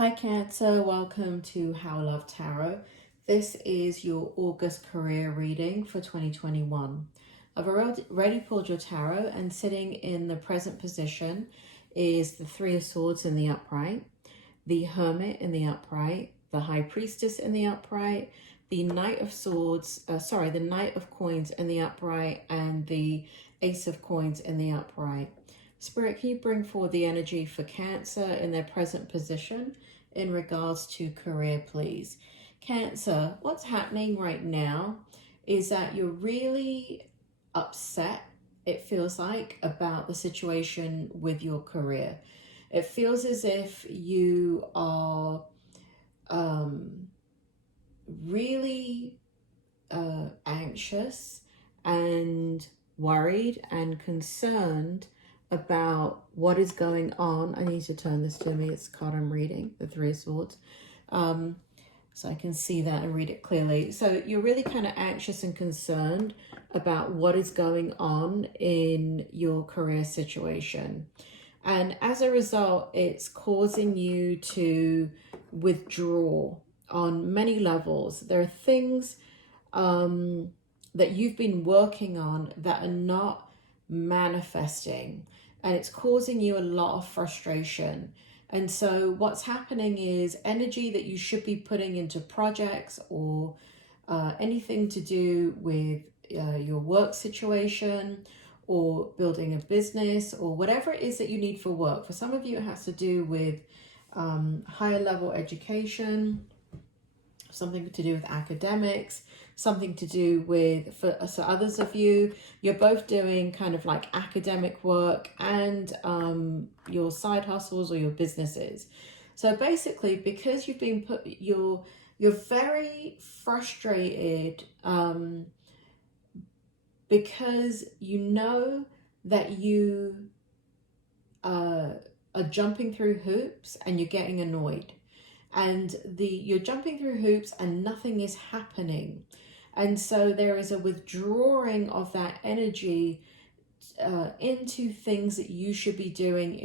Hi Cancer, welcome to How Love Tarot. This is your August career reading for 2021. I've already pulled your tarot, and sitting in the present position is the Three of Swords in the upright, the Hermit in the upright, the High Priestess in the upright, the Knight of Swords, the Knight of Coins in the upright, and the Ace of Coins in the upright. Spirit, can you bring forward the energy for Cancer in their present position in regards to career, please? Cancer, what's happening right now is that you're really upset, it feels like, about the situation with your career. It feels as if you are really anxious and worried and concerned about what is going on. I need to turn this to me. It's the card I'm reading, the Three of Swords. So I can see that and read it clearly. So you're really kind of anxious and concerned about what is going on in your career situation. And as a result, it's causing you to withdraw on many levels. There are things that you've been working on that are not manifesting, and it's causing you a lot of frustration. And so what's happening is energy that you should be putting into projects or anything to do with your work situation or building a business or whatever it is that you need for work. For some of you, it has to do with higher level education, something to do with academics, something to do with, for others of you, you're both doing kind of like academic work and your side hustles or your businesses. So basically, because you've been you're very frustrated because you know that you are jumping through hoops and you're getting annoyed. And you're jumping through hoops and nothing is happening. And so there is a withdrawing of that energy into things that you should be doing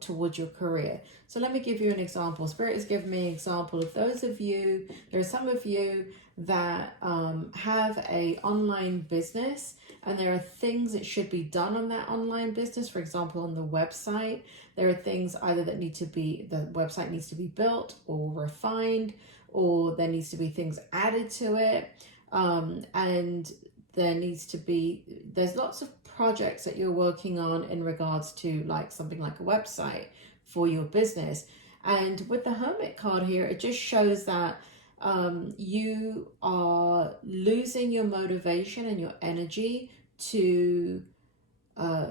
towards your career. So let me give you an example. Spirit has given me an example of those of you. There are some of you that have a online business, and there are things that should be done on that online business. For example, on the website, there are things either that the website needs to be built or refined, or there needs to be things added to it. And there's lots of projects that you're working on in regards to like something like a website for your business. And with the Hermit card here, it just shows that you are losing your motivation and your energy to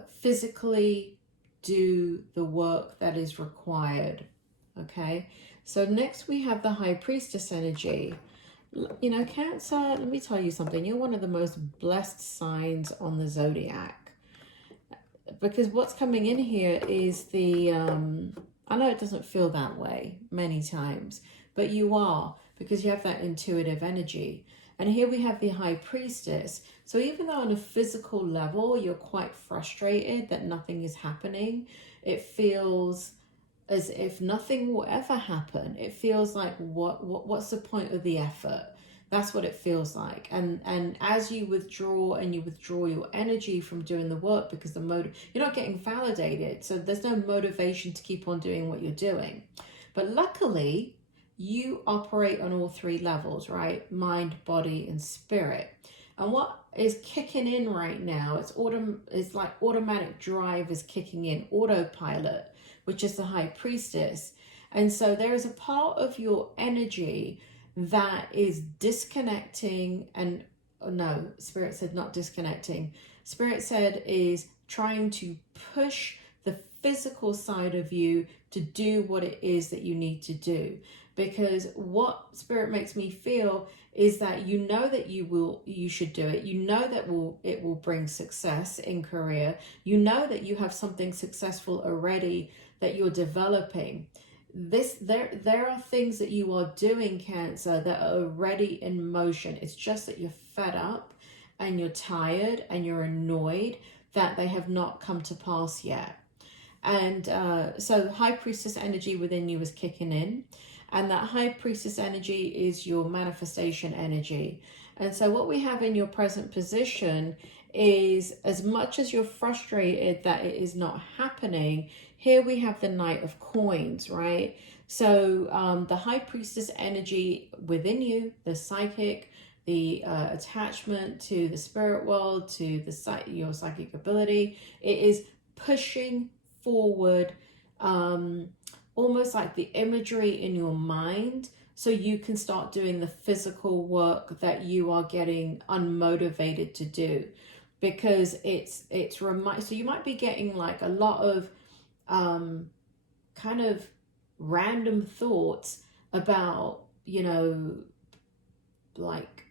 physically do the work that is required. Okay, so next we have the High Priestess energy. You know, Cancer, let me tell you something. You're one of the most blessed signs on the Zodiac, because what's coming in here is the I know it doesn't feel that way many times, but you are, because you have that intuitive energy. And here we have the High Priestess. So even though on a physical level you're quite frustrated that nothing is happening, it feels as if nothing will ever happen. It feels like what's the point of the effort? That's what it feels like. And as you withdraw your energy from doing the work, because you're not getting validated, so there's no motivation to keep on doing what you're doing. But luckily, you operate on all three levels, right? Mind, body, and spirit. And what is kicking in right now, it's like automatic drive is kicking in, autopilot, which is the High Priestess. And so there is a part of your energy that is disconnecting, and no, Spirit said not disconnecting. Spirit said is trying to push the physical side of you to do what it is that you need to do. Because what Spirit makes me feel is that you know that you should do it. You know that it will bring success in career. You know that you have something successful already that you're developing. There are things that you are doing, Cancer, that are already in motion. It's just that you're fed up and you're tired and you're annoyed that they have not come to pass yet. And so High Priestess energy within you is kicking in. And that High Priestess energy is your manifestation energy. And so what we have in your present position is, as much as you're frustrated that it is not happening, here we have the Knight of Coins, right? So the High Priestess energy within you, the psychic, the attachment to the spirit world, to the your psychic ability, it is pushing forward, almost like the imagery in your mind, so you can start doing the physical work that you are getting unmotivated to do, because it's so you might be getting like a lot of kind of random thoughts about, you know, like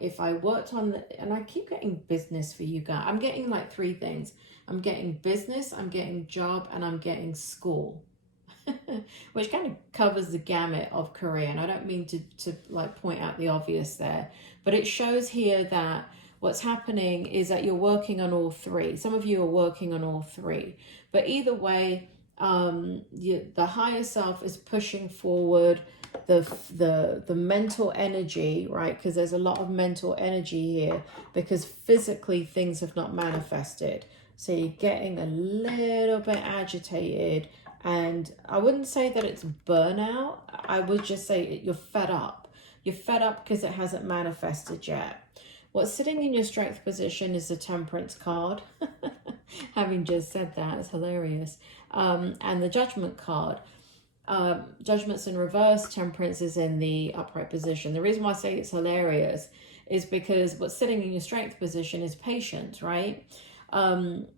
if I worked on and I keep getting business for you guys. I'm getting like 3 things. I'm getting business, I'm getting job, and I'm getting school. Which kind of covers the gamut of career. And I don't mean to like point out the obvious there, but it shows here that what's happening is that you're working on all 3. Some of you are working on all 3, but either way, the higher self is pushing forward the mental energy, right? Because there's a lot of mental energy here, because physically things have not manifested. So you're getting a little bit agitated, and I wouldn't say that it's burnout. I would just say you're fed up. You're fed up because it hasn't manifested yet. What's sitting in your strength position is the Temperance card. Having just said that, it's hilarious. And the Judgment card. Judgment's in reverse, Temperance is in the upright position. The reason why I say it's hilarious is because what's sitting in your strength position is patience, right? And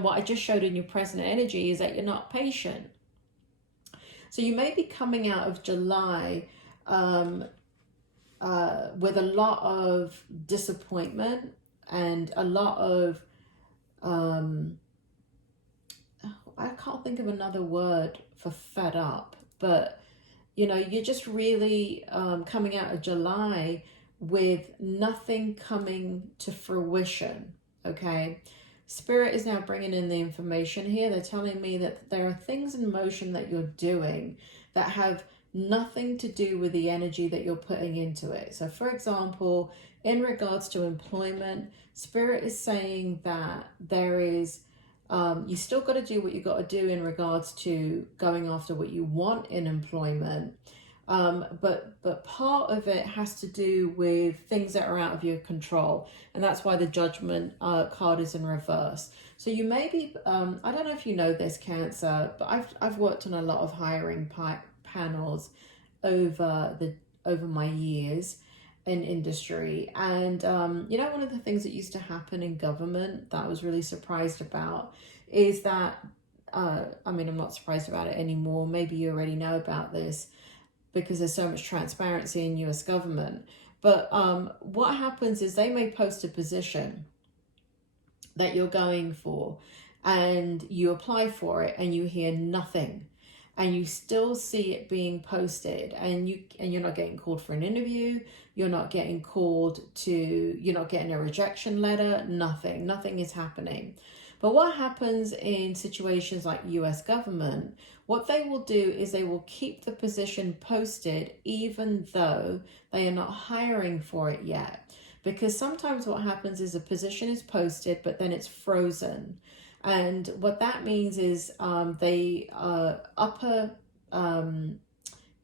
what I just showed in your present energy is that you're not patient. So you may be coming out of July with a lot of disappointment and a lot of, I can't think of another word for fed up, but, you know, you're just really coming out of July with nothing coming to fruition, okay? Spirit is now bringing in the information here. They're telling me that there are things in motion that you're doing that have nothing to do with the energy that you're putting into it. So for example, in regards to employment, Spirit is saying that there is, you still got to do what you got to do in regards to going after what you want in employment. But part of it has to do with things that are out of your control, and that's why the Judgment card is in reverse. So you may be, I don't know if you know this, Cancer, but I've worked on a lot of hiring panels over my years in industry, and you know, one of the things that used to happen in government that I was really surprised about is that I mean, I'm not surprised about it anymore. Maybe you already know about this, because there's so much transparency in US government. But what happens is they may post a position that you're going for, and you apply for it and you hear nothing, and you still see it being posted, and you're not getting called for an interview, you're not getting you're not getting a rejection letter, nothing is happening. But what happens in situations like US government, what they will do is they will keep the position posted even though they are not hiring for it yet. Because sometimes what happens is a position is posted, but then it's frozen. And what that means is upper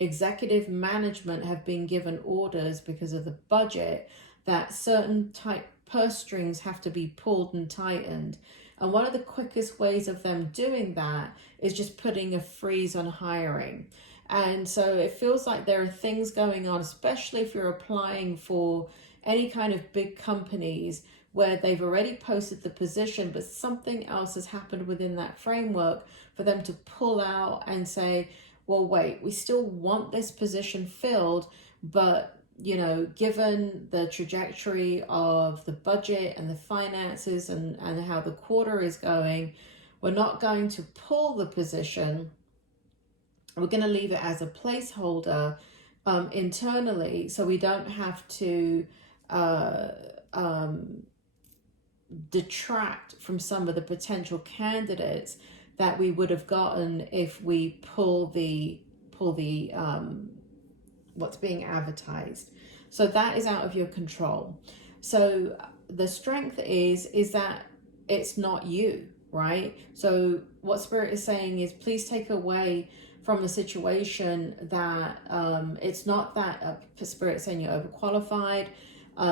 executive management have been given orders because of the budget that certain type purse strings have to be pulled and tightened. And one of the quickest ways of them doing that is just putting a freeze on hiring. And so it feels like there are things going on, especially if you're applying for any kind of big companies where they've already posted the position, but something else has happened within that framework for them to pull out and say, well, wait, we still want this position filled, but you know, given the trajectory of the budget and the finances and how the quarter is going, we're not going to pull the position. We're going to leave it as a placeholder internally, so we don't have to detract from some of the potential candidates that we would have gotten if we pull the what's being advertised. So that is out of your control. So the strength is that it's not you, right? So what Spirit is saying is, please take away from the situation that it's not that Spirit is saying you're overqualified,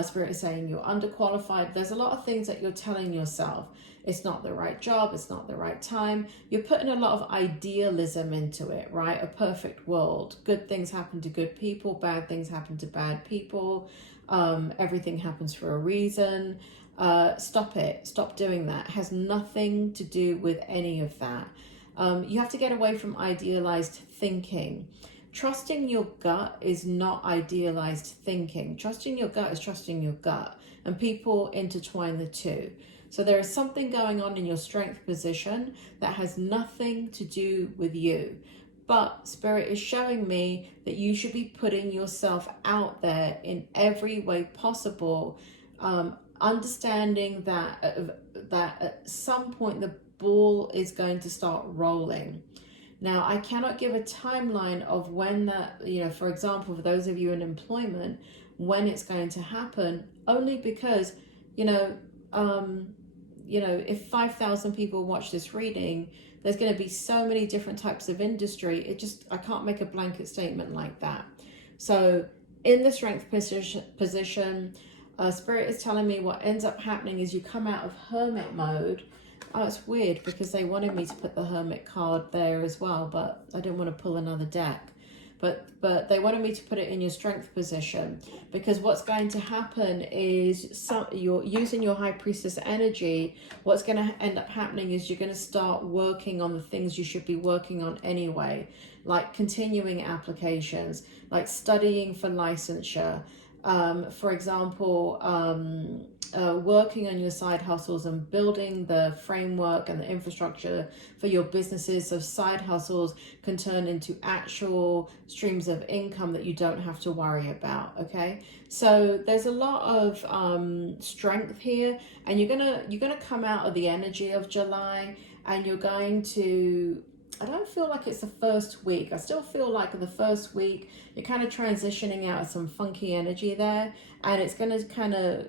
Spirit is saying you're underqualified. There's a lot of things that you're telling yourself. It's not the right job, it's not the right time. You're putting a lot of idealism into it, right? A perfect world. Good things happen to good people, bad things happen to bad people. Everything happens for a reason. Stop it. Stop doing that. It has nothing to do with any of that. You have to get away from idealized thinking. Trusting your gut is not idealized thinking. Trusting your gut is trusting your gut, and people intertwine the two. So there is something going on in your strength position that has nothing to do with you. But Spirit is showing me that you should be putting yourself out there in every way possible, understanding that at some point the ball is going to start rolling. Now, I cannot give a timeline of when that, for example, for those of you in employment, when it's going to happen, only because, if 5,000 people watch this reading, there's going to be so many different types of industry. I can't make a blanket statement like that. So in the strength position, Spirit is telling me what ends up happening is you come out of hermit mode. Oh, it's weird because they wanted me to put the hermit card there as well, but I didn't want to pull another deck. But they wanted me to put it in your strength position, because what's going to happen is you're using your high priestess energy. What's going to end up happening is you're going to start working on the things you should be working on anyway, like continuing applications, like studying for licensure. For example, working on your side hustles and building the framework and the infrastructure for your businesses, so side hustles can turn into actual streams of income that you don't have to worry about. Okay, so there's a lot of strength here, and you're gonna come out of the energy of July, and you're going to, I don't feel like it's the first week. I still feel like the first week you're kind of transitioning out of some funky energy there, and it's going to kind of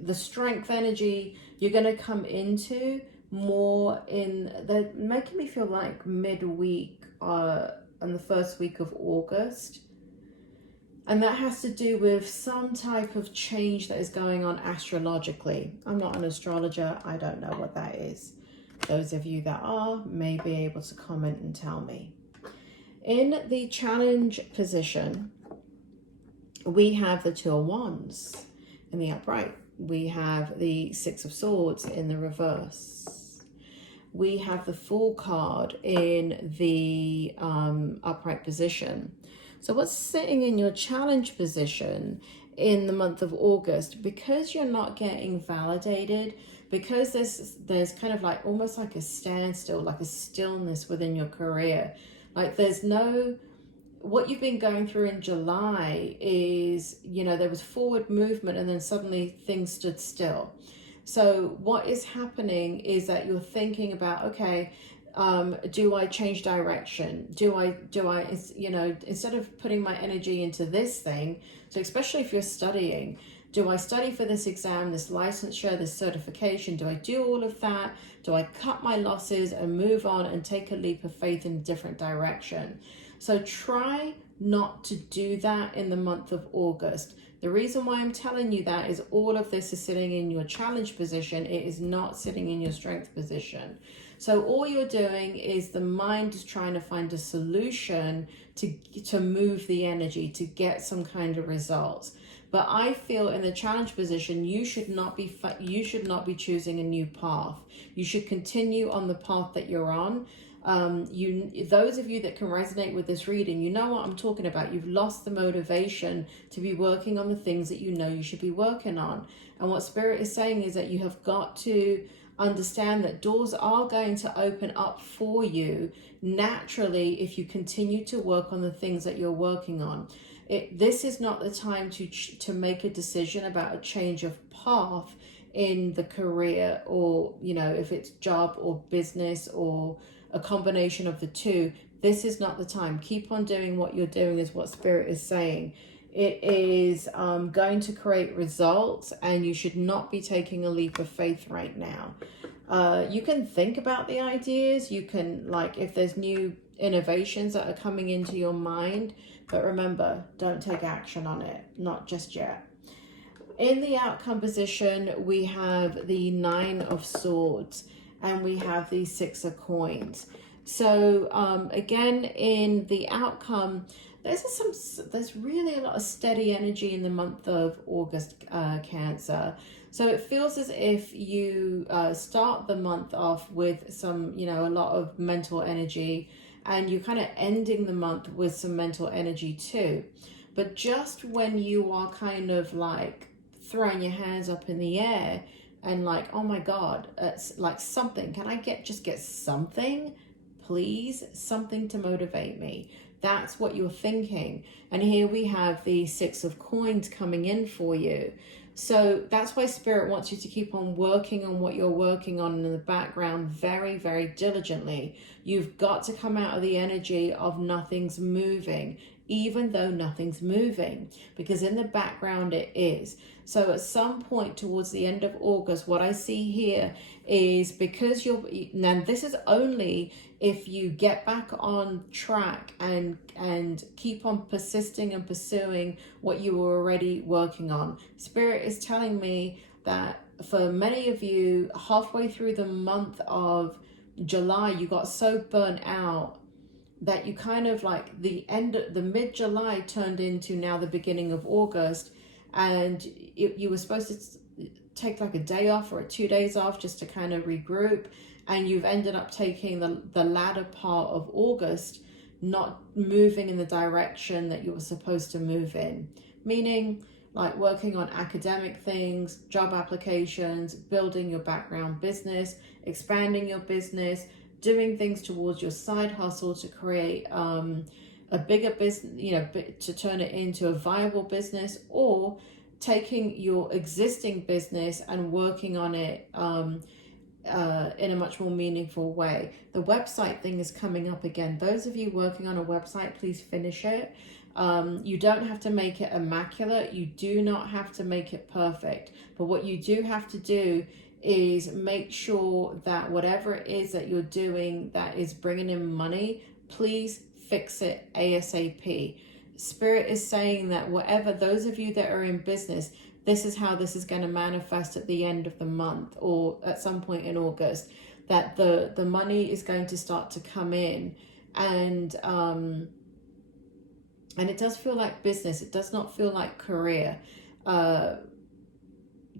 the strength energy you're going to come into more in, they're making me feel like midweek in the first week of August. And that has to do with some type of change that is going on astrologically. I'm not an astrologer. I don't know what that is. Those of you that are may be able to comment and tell me. In the challenge position, we have the Two of Wands in the upright. We have the Six of Swords in the reverse. We have the Fool card in the upright position. So what's sitting in your challenge position in the month of August, because you're not getting validated, because there's kind of like almost like a standstill, like a stillness within your career. Like there's no, what you've been going through in July is, there was forward movement and then suddenly things stood still. So what is happening is that you're thinking about, okay, do I change direction? Do I, instead of putting my energy into this thing, so especially if you're studying, do I study for this exam, this licensure, this certification? Do I do all of that? Do I cut my losses and move on and take a leap of faith in a different direction? So try not to do that in the month of August. The reason why I'm telling you that is all of this is sitting in your challenge position. It is not sitting in your strength position. So all you're doing is the mind is trying to find a solution to move the energy, to get some kind of results. But I feel in the challenge position, you should not be choosing a new path. You should continue on the path that you're on. Those of you that can resonate with this reading, you know what I'm talking about. You've lost the motivation to be working on the things that you know you should be working on. And what Spirit is saying is that you have got to understand that doors are going to open up for you naturally if you continue to work on the things that you're working on. This is not the time to make a decision about a change of path in the career, or, you know, if it's job or business or a combination of the two. This is not the time. Keep on doing what you're doing, is what Spirit is saying. It is going to create results, and you should not be taking a leap of faith right now. You can think about the ideas. You can, like, if there's new innovations that are coming into your mind, but remember, don't take action on it. Not just yet. In the outcome position, we have the 9 of Swords, and we have the 6 of Coins. So again, in the outcome, there's really a lot of steady energy in the month of August, Cancer. So it feels as if you start the month off with some, you know, a lot of mental energy, and you're kind of ending the month with some mental energy too. But just when you are kind of like throwing your hands up in the air and like, oh my God, it's like something, can I just get something, please? Something to motivate me. That's what you're thinking. And here we have the 6 of Coins coming in for you. So that's why Spirit wants you to keep on working on what you're working on in the background very, very diligently. You've got to come out of the energy of nothing's moving, even though nothing's moving, because in the background it is. So at some point towards the end of August, what I see here is, because now this is only if you get back on track and keep on persisting and pursuing what you were already working on. Spirit is telling me that for many of you, halfway through the month of July, you got so burnt out that you kind of like the mid-July turned into now the beginning of August, and you were supposed to take like a day off or 2 days off just to kind of regroup, and you've ended up taking the latter part of August not moving in the direction that you were supposed to move in, meaning like working on academic things, job applications, building your background business, expanding your business, doing things towards your side hustle to create a bigger business, you know, to turn it into a viable business, or taking your existing business and working on it in a much more meaningful way. The website thing is coming up again. Those of you working on a website, please finish it. You don't have to make it immaculate. You do not have to make it perfect. But what you do have to do is make sure that whatever it is that you're doing that is bringing in money, please fix it ASAP. Spirit is saying that whatever, those of you that are in business, this is how this is going to manifest at the end of the month or at some point in August, that the money is going to start to come in, and it does feel like business. It does not feel like career.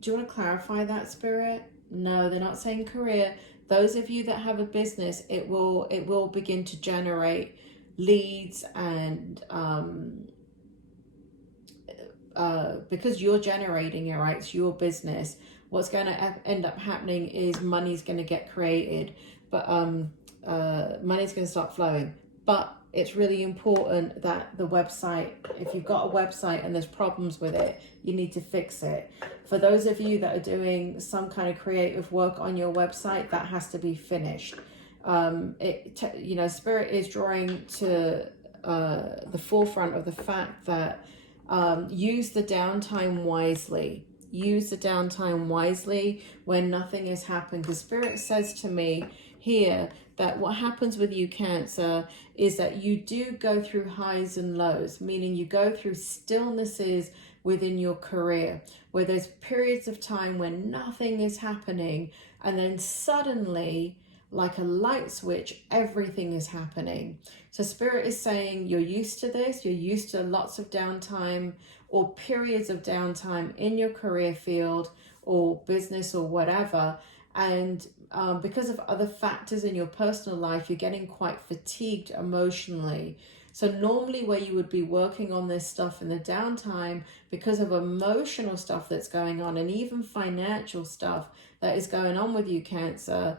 Do you want to clarify that, Spirit? No, they're not saying career. Those of you that have a business, it will begin to generate leads, and because you're generating it, right? It's your business. What's going to end up happening is money's going to get created, but money's going to start flowing. But it's really important that the website, if you've got a website and there's problems with it, you need to fix it. For those of you that are doing some kind of creative work on your website, that has to be finished. You know, Spirit is drawing to the forefront of the fact that use the downtime wisely. Use the downtime wisely when nothing has happened. Because Spirit says to me here that what happens with you, Cancer, is that you do go through highs and lows, meaning you go through stillnesses within your career, where there's periods of time when nothing is happening, and then suddenly, like a light switch, everything is happening. So Spirit is saying you're used to this, you're used to lots of downtime or periods of downtime in your career field or business or whatever, and because of other factors in your personal life, you're getting quite fatigued emotionally. So normally where you would be working on this stuff in the downtime, because of emotional stuff that's going on and even financial stuff that is going on with you, Cancer,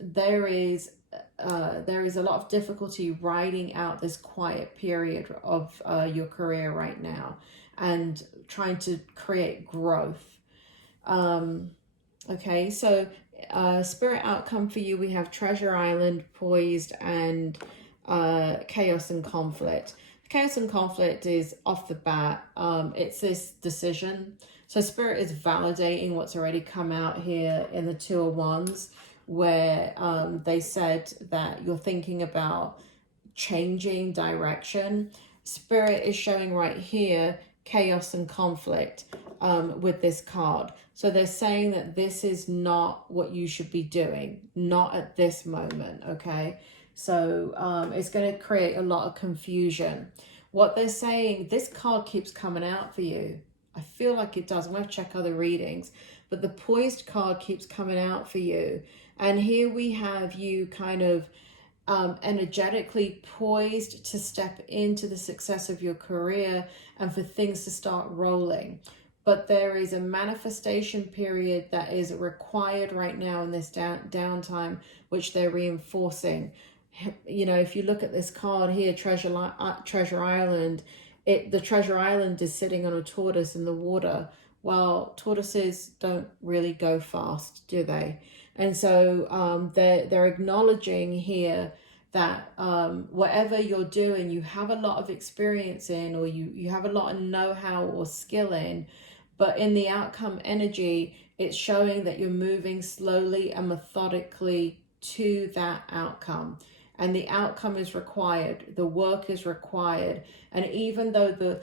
there is there is a lot of difficulty riding out this quiet period of your career right now and trying to create growth. Okay, so spirit outcome for you, we have Treasure Island, Poised, and Chaos and Conflict. Chaos and Conflict is off the bat, it's this decision. So spirit is validating what's already come out here in the Two of Wands, where they said that you're thinking about changing direction. Spirit is showing right here chaos and conflict with this card. So they're saying that this is not what you should be doing, not at this moment, okay? So it's going to create a lot of confusion. What they're saying, this card keeps coming out for you. I feel like it does. I'm going to check other readings. But the Poised card keeps coming out for you. And here we have you kind of energetically poised to step into the success of your career and for things to start rolling. But there is a manifestation period that is required right now in this downtime, which they're reinforcing. You know, if you look at this card here, Treasure Island, the Treasure Island is sitting on a tortoise in the water. Well, tortoises don't really go fast, do they? And so they're acknowledging here that whatever you're doing, you have a lot of experience in, or you have a lot of know-how or skill in, but in the outcome energy, it's showing that you're moving slowly and methodically to that outcome. And the outcome is required. The work is required. And even though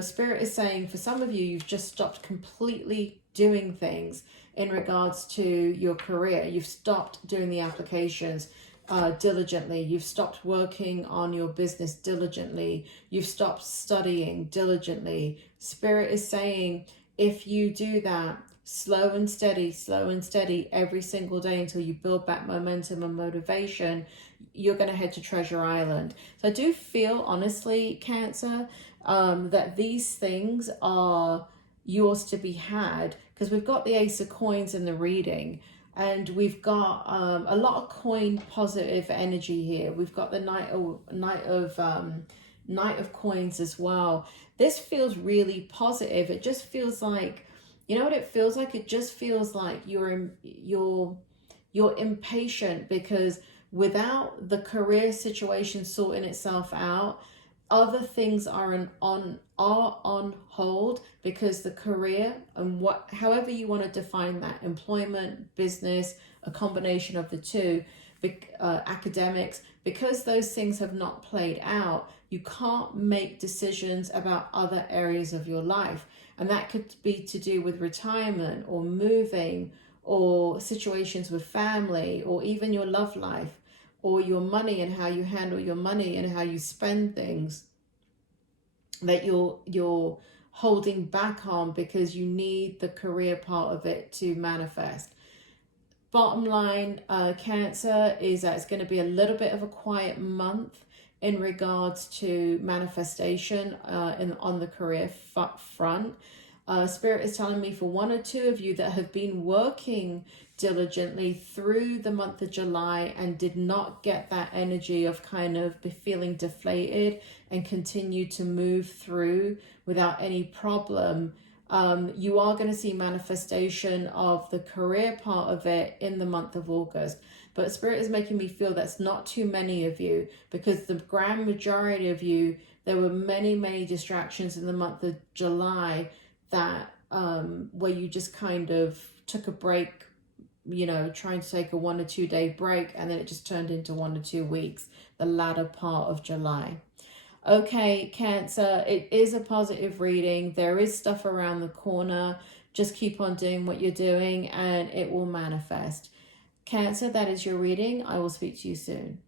Spirit is saying for some of you, you've just stopped completely doing things in regards to your career. You've stopped doing the applications diligently. You've stopped working on your business diligently. You've stopped studying diligently. Spirit is saying, if you do that, slow and steady every single day until you build back momentum and motivation, you're going to head to Treasure Island. So I do feel, honestly, Cancer, that these things are yours to be had, because we've got the Ace of Coins in the reading, and we've got a lot of coin positive energy here. We've got the Knight of Coins as well. This feels really positive. It just feels like, you know what it feels like? It just feels like you're impatient, because without the career situation sorting itself out, other things are on hold, because the career and however you want to define that, employment, business, a combination of the two, academics, because those things have not played out, you can't make decisions about other areas of your life. And that could be to do with retirement or moving or situations with family or even your love life or your money and how you handle your money and how you spend things that you're holding back on because you need the career part of it to manifest. Bottom line, Cancer, is that it's going to be a little bit of a quiet month in regards to manifestation on the career front. Spirit is telling me for one or two of you that have been working diligently through the month of July and did not get that energy of kind of feeling deflated and continue to move through without any problem, you are going to see manifestation of the career part of it in the month of August. But Spirit is making me feel that's not too many of you, because the grand majority of you, there were many distractions in the month of July that where you just kind of took a break, you know, trying to take a 1 or 2 day break, and then it just turned into 1 or 2 weeks, the latter part of July. Okay, Cancer, it is a positive reading. There is stuff around the corner. Just keep on doing what you're doing and it will manifest. Cancer, that is your reading. I will speak to you soon.